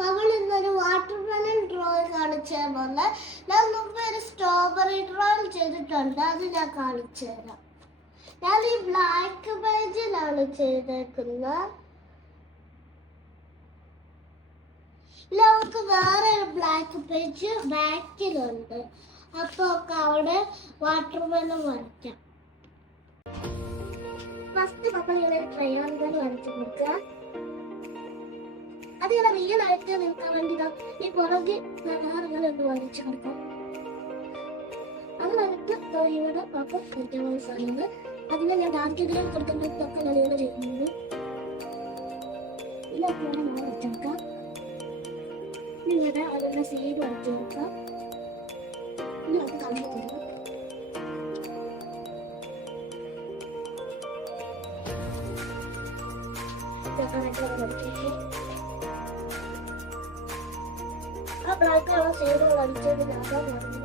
നമ്മൾ ഇന്നൊരു watermelon drawing കാണിച്ചതുപോലെ ഞാൻ മുമ്പ് ഒരു സ്ട്രോബെറി ഡ്രോയിങ് ചെയ്തിട്ടുണ്ട്. അത് ഞാൻ കാണിച്ചു തരാം. ഞാൻ ഈ ബ്ലാക്ക് പേജിലാണ് ചെയ്തേക്കുന്നത്. നമുക്ക് വേറെ ഒരു ബ്ലാക്ക് പേജ് ബാക്കിലുണ്ട്. അപ്പോൾ അവിടെ വാട്ടർമെലൺ വരയ്ക്കാം. ഫസ്റ്റ് നമ്മൾ ഇങ്ങനെ ട്രയാങ്കിൾ വരച്ചു കൊടുക്കുക. അതിങ്ങനെ റിയൽ ആയിട്ട് നിൽക്കാൻ വേണ്ടി ഈ പുറകെ കളറുകളൊന്ന് വരച്ചു കൊടുക്കാം. അത് വരട്ട് ഇവിടെ പാപ്പം കഴിക്കാനുള്ള സാധനങ്ങൾ അതിനെ ഞാൻ ഡാർക്ക് ഗ്രീൻ കൊടുക്കുന്നതൊക്കെ ഞാൻ ഇവിടെ ചെയ്യുന്നത്. ഇതൊക്കെ വരച്ചെടുക്കാം. നിങ്ങളുടെ അതിൻ്റെ സീഡ് വരച്ചു കൊടുക്കാം. ഇനി അത് കളർ കൊടുക്കാം. ആ ബ്ലാക്ക് കളർ ഷെയ്ഡ് വരച്ചതിന് അതാ പറഞ്ഞു.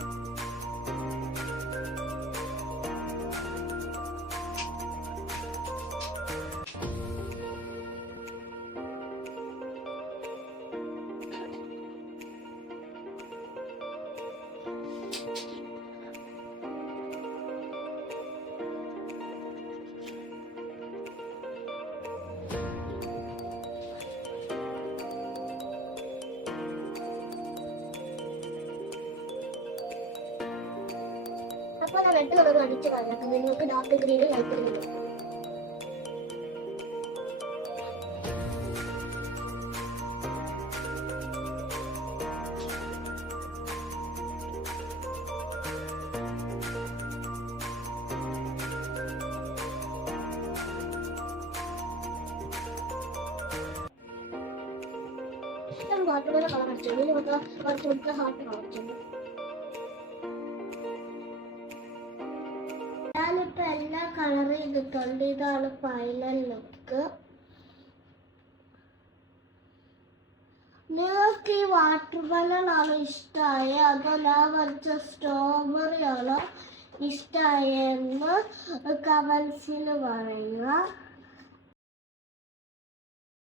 അപ്പോൾ ഞാൻ റെഡ് കളർ അടിച്ച് കളയാം. നിങ്ങൾക്ക് ഡാർക്ക് ഗ്രീനും ലൈറ്റ് ഗ്രീനും വാട്ടർ കളർ അടിച്ചു. നമുക്ക് ഹാർട്ട് കളർ. ഞാനിപ്പോൾ എല്ലാം കളർ ചെയ്തിട്ടുണ്ട്. ഇതാണ് ഫൈനൽ ലുക്ക്. നിങ്ങൾക്ക് ഈ വാട്ടർമെലൺ ആണോ ഇഷ്ടമായ അതോ ഞാൻ വരച്ച സ്ട്രോബെറി ആണോ ഇഷ്ടമായെന്ന് കമൻസിൽ പറയുക.